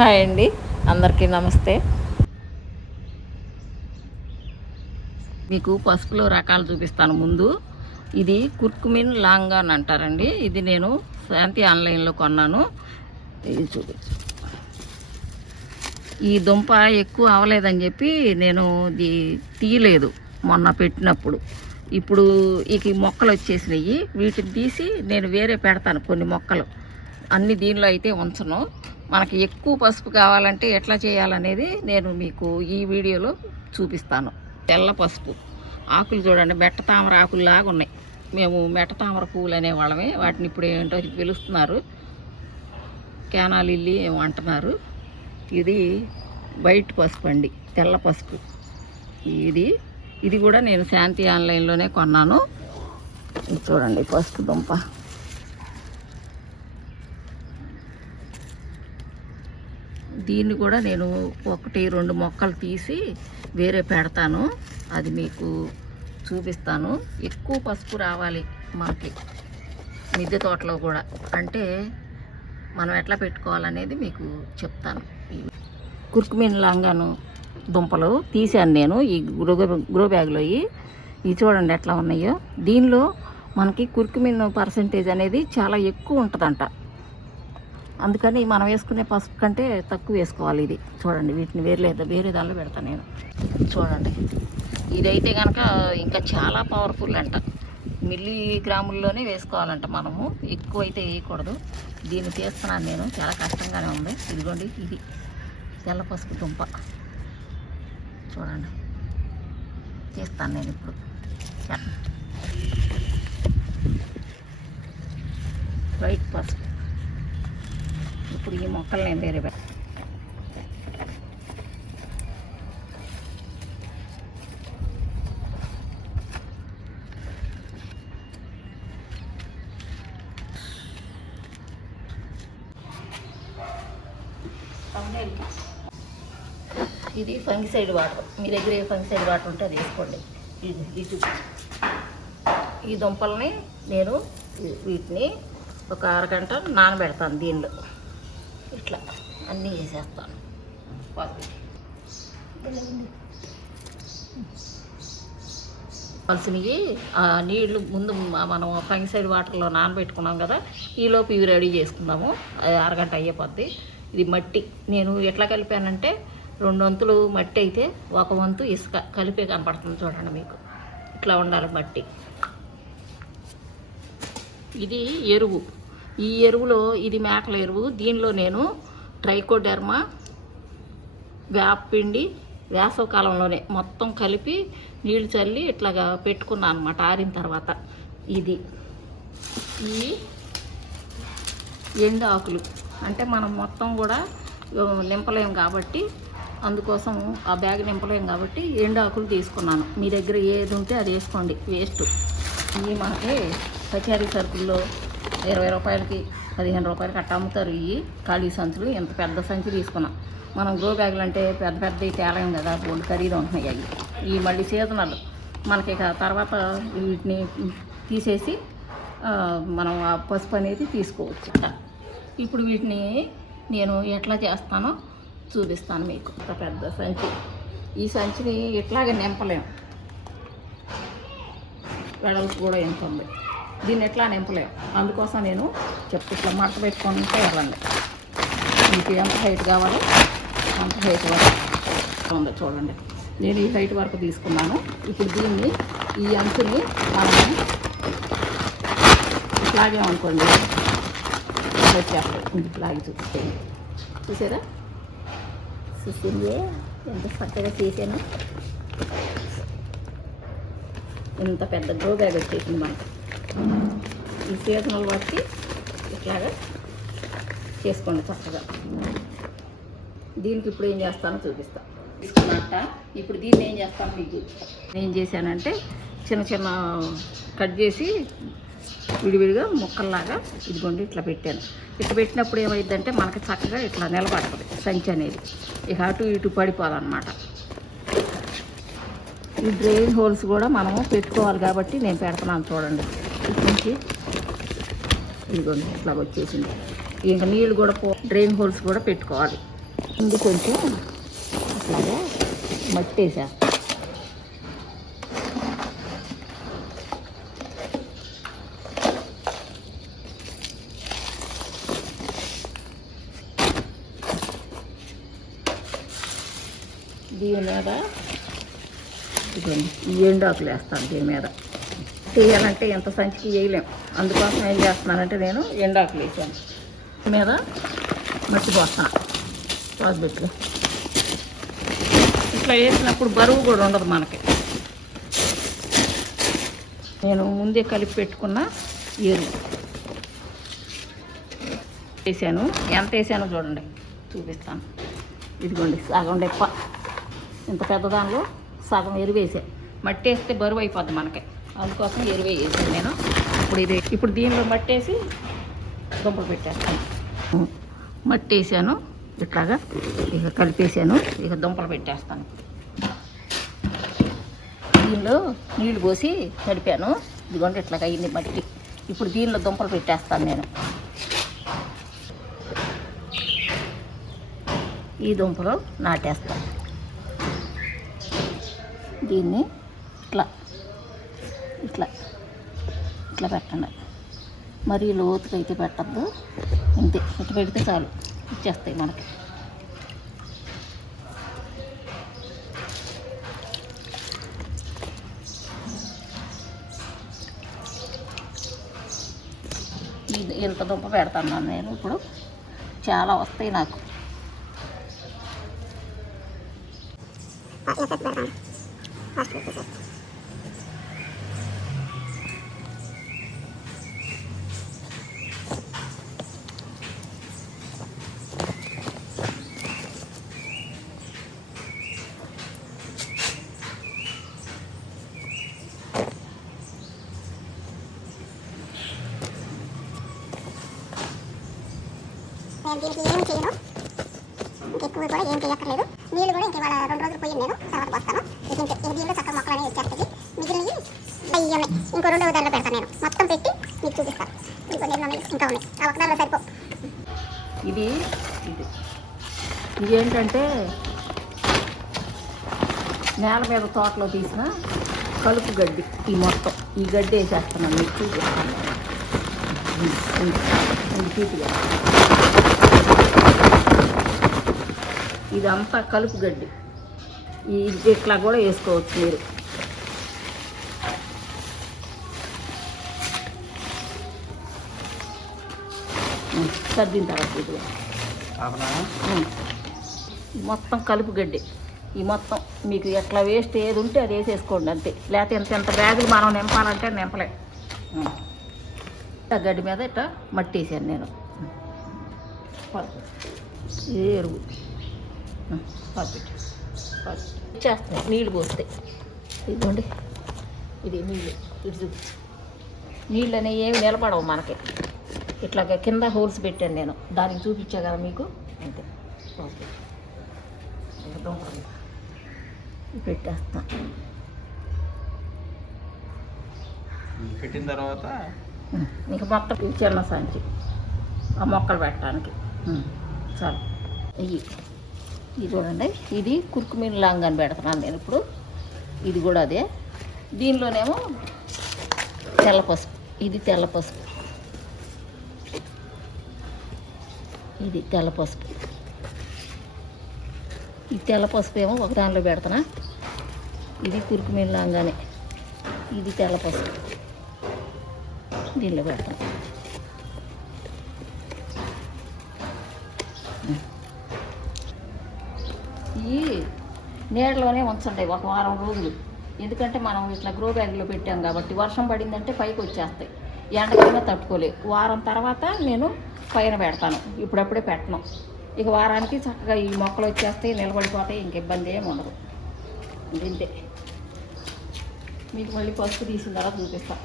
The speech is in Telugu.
హాయ్ అండి అందరికీ నమస్తే. మీకు పసుపులో రకాలు చూపిస్తాను ముందు. ఇది కుర్కుమిన్ లాంగ్ అని అంటారండి. ఇది నేను శాంతి ఆన్లైన్లో కొన్నాను. ఇది చూపించు. ఈ దుంప ఎక్కువ అవ్వలేదని చెప్పి నేను ఇది తీయలేదు మొన్న పెట్టినప్పుడు. ఇప్పుడు ఇక మొక్కలు వచ్చేసినాయి. వీటిని తీసి నేను వేరే పెడతాను కొన్ని మొక్కలు. అన్ని దీనిలో అయితే ఉంచను. మనకి ఎక్కువ పసుపు కావాలంటే ఎట్లా చేయాలనేది నేను మీకు ఈ వీడియోలో చూపిస్తాను. తెల్ల పసుపు. ఆకులు చూడండి మెట్ట తామర ఆకుల్లాగా ఉన్నాయి. మేము మెట్ట తామర పువ్వులు అనేవాళ్ళమే వాటిని ఇప్పుడు ఏంటో పిలుస్తున్నారు. క్యానా ఏమో అంటున్నారు. ఇది వైట్ పసుపు అండి తెల్ల పసుపు. ఇది ఇది కూడా నేను శాంతి ఆన్లైన్లోనే కొన్నాను. చూడండి పసుపు దుంప. దీన్ని కూడా నేను ఒకటి రెండు మొక్కలు తీసి వేరే పెడతాను. అది మీకు చూపిస్తాను. ఎక్కువ పసుపు రావాలి మనకి మిద్దె తోటలో కూడా. అంటే మనం ఎట్లా పెట్టుకోవాలనేది మీకు చెప్తాను. కుర్కుమిన్ లాంగాను దుంపలు తీసాను నేను ఈ గ్రో గ్రో బ్యాగ్లో ఇవి చూడండి ఎట్లా ఉన్నాయో. దీనిలో మనకి కుర్కుమిన్ పర్సంటేజ్ అనేది చాలా ఎక్కువ ఉంటుందంట. అందుకని మనం వేసుకునే పసుపు కంటే తక్కువ వేసుకోవాలి ఇది. చూడండి వీటిని వేరే వేరే దానిలో పెడతాను నేను. చూడండి. ఇదైతే కనుక ఇంకా చాలా పవర్ఫుల్ అంట. మిల్లీ గ్రాముల్లోనే వేసుకోవాలంట మనము. ఎక్కువ అయితే వేయకూడదు. దీన్ని తీస్తున్నాను నేను. చాలా కష్టంగానే ఉంది. ఇదిగోండి ఇది తెల్ల పసుపు దుంప చూడండి. తీస్తాను నేను ఇప్పుడు. వైట్ పసుపు. ఇప్పుడు ఈ మొక్కలు నేను వేరే పెడతాను. ఇది ఫంగిసైడ్ వాటర్. మీ దగ్గర ఏ ఫంగిసైడ్ వాటర్ ఉంటే అది వేసుకోండి. ఇది ఇది ఈ దుంపల్ని నేను వీటిని ఒక అరగంట నానబెడతాను దీనిలో. ఇట్లా అన్నీ వేసేస్తాను కావాల్సినవి ఆ నీళ్ళు ముందు మనం మనం సైడ్ వాటర్లో నానబెట్టుకున్నాం కదా ఈలోపు ఇవి రెడీ చేసుకుందాము. అది అరగంట అయ్యేపోద్ది. ఇది మట్టి. నేను ఎట్లా కలిపానంటే రెండు వంతులు మట్టి అయితే ఒక వంతు ఇసుక కలిపే కనపడుతుంది చూడండి మీకు. ఇట్లా ఉండాలి మట్టి. ఇది ఎరువు. ఈ ఎరువులో ఇది మేకల ఎరువు. దీనిలో నేను ట్రైకోడెర్మా వేపపిండి వేసవకాలంలోనే మొత్తం కలిపి నీళ్ళు చల్లి ఇట్లాగా పెట్టుకున్నాను అనమాట ఆరిన తర్వాత. ఇది ఈ ఎండు ఆకులు. అంటే మనం మొత్తం కూడా నింపలేము నింపలేం కాబట్టి అందుకోసం ఆ బ్యాగ్ నింపలేము కాబట్టి ఎండు ఆకులు తీసుకున్నాను. మీ దగ్గర ఏది ఉంటే అది వేసుకోండి. వేస్ట్. ఇవి మనకి కచేరీ సరుకుల్లో ఇరవై రూపాయలకి పదిహేను రూపాయలకి అట్ట అమ్ముతారు. ఇవి ఖాళీ సంచులు ఇంత పెద్ద సంచి తీసుకున్నాం. మనం గ్రో బ్యాగులు అంటే పెద్ద పెద్దవి తేలేం కదా బోల్డ్ ఖరీదు ఉంటున్నాయి అవి. ఈ మళ్ళీ సీజనల్. మనకి ఇక తర్వాత వీటిని తీసేసి మనం ఆ పసుపు అనేది తీసుకోవచ్చు ఇప్పుడు వీటిని నేను ఎట్లా చేస్తానో చూపిస్తాను మీకు. ఇంత పెద్ద సంచి. ఈ సంచిని ఇట్లాగే నింపలేం. వెడల్పు కూడా ఎంత ఉంది? దీన్ని ఎట్లా నింపలేము అందుకోసం నేను చెప్పు ఇట్లా మడత పెట్టుకుంటే వెళ్ళండి మీకు ఎంత హైట్ కావాలో అంత హైట్ వరకు ఉందో చూడండి. నేను ఈ హైట్ వరకు తీసుకున్నాను. ఇప్పుడు దీన్ని ఈ అంచుని మనం ఇట్లాగే అనుకోండి. వచ్చేస్తాయి ఇట్లాగే చూపిస్తాను. చూసారా? చూసిందే. ఎంత చక్కగా చేశాను. ఇంత పెద్ద గ్రో వచ్చేసింది మనకు. ఈ సీజనల్ బట్టి ఇట్లాగా చేసుకోండి చక్కగా. దీనికి ఇప్పుడు ఏం చేస్తానో చూపిస్తాను తీసుకున్నట్ట ఇప్పుడు దీన్ని ఏం చేస్తాను మీకు చూపిస్తాను ఏం చేశానంటే చిన్న చిన్న కట్ చేసి విడివిడిగా ముక్కల్లాగా ఇదిగోండి ఇట్లా పెట్టాను. ఇట్లా పెట్టినప్పుడు ఏమైందంటే మనకి చక్కగా ఇట్లా నిలబడుతుంది సంచి అనేది. ఇక అటు ఇటు పడిపోదన్నమాట ఈ డ్రైన్ హోల్స్ కూడా మనము పెట్టుకోవాలి కాబట్టి నేను పెడుతున్నాను చూడండి. నుంచి ఇదిగోండి ఇట్లా వచ్చేసింది. ఇంకా నీళ్ళు కూడా పో డ్రైన్ హోల్స్ కూడా పెట్టుకోవాలి. ముందు కొంచెం అట్లాగే మట్టి దీని మీద ఇదిగోండి ఈ ఎండాకులు వేస్తాను దీని మీద. తీయాలంటే ఎంత సంచికి వేయలేం. అందుకోసం ఏం చేస్తున్నానంటే నేను ఎండాకులు వేసాను మీద మట్టి పోస్తాను ఇట్లా వేసినప్పుడు బరువు కూడా ఉండదు మనకి. నేను ముందే కలిపి పెట్టుకున్న ఎరువు. వేసాను. ఎంత వేసానో చూడండి. చూపిస్తాను. ఇదిగోండి సగం డెప్ప ఇంత పెద్ద దానిలో సగం ఎరువు వేసాను మట్టి వేస్తే బరువు అయిపోద్ది మనకి. అందుకోసం ఎరువే వేసాను నేను. ఇప్పుడు ఇది ఇప్పుడు దీనిలో మట్టేసి దుంపలు పెట్టేస్తాను. మట్టి వేసాను ఇట్లాగా ఇక కలిపేసాను. ఇక దుంపలు పెట్టేస్తాను. దీనిలో నీళ్ళు పోసి తడిపాను ఇదిగోండి ఇట్లాగా అయింది మట్టి. ఇప్పుడు దీనిలో దుంపలు పెట్టేస్తాను నేను. ఈ దుంపలు నాటేస్తాను. దీన్ని ఇట్లా ఇట్లా ఇట్లా పెట్టండి. మరీ లోతుగా అయితే పెట్టద్దు. ఇంతే ఇటు పెడితే చాలు. ఇచ్చేస్తాయి మనకి. ఇది ఇంత దుంప పెడతాను నేను ఇప్పుడు. చాలా వస్తాయి నాకు. నేను దీనికి ఏం చేయను ఎక్కువ కూడా ఏం చేయక్కర్లేదు నీళ్ళు కూడా ఇంక ఇవాళ రెండు రోజులు పోయి నేను తర్వాత పోస్తాను ఇక ఇంక ఇక దీనిలో చక్కగా మొక్కలు అనేవి వచ్చేస్తుంది మిగిలినవి అవి ఇంకో రెండో దాంట్లో పెడతాను నేను మొత్తం పెట్టి మీకు చూపిస్తాను ఇంకో నేను ఇంకా ఉన్నాయి ఆ ఒక దాంట్లో సరిపో ఇది ఇది. ఇది ఏంటంటే నేల మీద తోటలో తీసిన కలుపు గడ్డి ఈ మొత్తం. ఈ గడ్డి వేసేస్తున్నాను మీకు చూపిస్తాను ఇది, ఇది, ఇది తీపిగా. ఇదంతా కలుపు గడ్డి. ఈ ఇట్లా కూడా వేసుకోవచ్చు మీరు. సర్దిన తర్వాత. ఈ మొత్తం కలుపు గడ్డి. ఈ మొత్తం మీకు ఎట్లా వేస్ట్ ఏది ఉంటే అది వేసేసుకోండి అంతే. లేకపోతే ఎంత ఎంత బ్యాగులు మనం నింపాలంటే నింపలే. ఆ గడ్డి మీద ఇట్లా మట్టి వేసాను నేను. ఇది ఎరువు చేస్తాను నీళ్ళు పోస్తే. ఇదిగోండి. ఇది నీళ్ళు ఇటు నీళ్ళు అనేవి ఏమి నిలబడవు మనకి. ఇట్లాగ కింద హోల్స్ పెట్టాను నేను. దానికి చూపించా కదా మీకు? అంతే. ఓకే. ఇంకా దొంగలు. ఇవి పెట్టేస్తా. పెట్టిన తర్వాత మొత్తం ఈ చిన్న సంచి. ఆ మొక్కలు పెట్టడానికి. చాలు. ఇవి ఇది చూడండి. ఇది కుర్కుమీన్ లాంగ్ అని పెడుతున్నాను నేను ఇప్పుడు. ఇది కూడా అదే. దీనిలోనేమో తెల్ల పసుపు. ఇది తెల్ల పసుపు. ఇది తెల్ల పసుపు. ఈ తెల్ల పసుపు ఏమో ఒక దానిలో పెడుతున్నా. ఇది కురుకుమీన్ లాంగానే. ఇది తెల్ల పసుపు. దీనిలో పెడతాను ఈ నీడలోనే ఉంచండి ఒక వారం రోజులు. ఎందుకంటే మనం ఇట్లా గ్రో బ్యాగ్లో పెట్టాం కాబట్టి వర్షం పడిందంటే పైకి వచ్చేస్తాయి. ఎండకైనా తట్టుకోలేవు. వారం తర్వాత నేను పైన పెడతాను. ఇప్పుడప్పుడే పెట్టను. ఇక వారానికి చక్కగా ఈ మొక్కలు వచ్చేస్తాయి నిలబడిపోతాయి ఇంక ఇబ్బంది ఏమి ఉండదు. ఇంతే మీకు మళ్ళీ పసుపు తీసిన తర్వాత చూపిస్తాను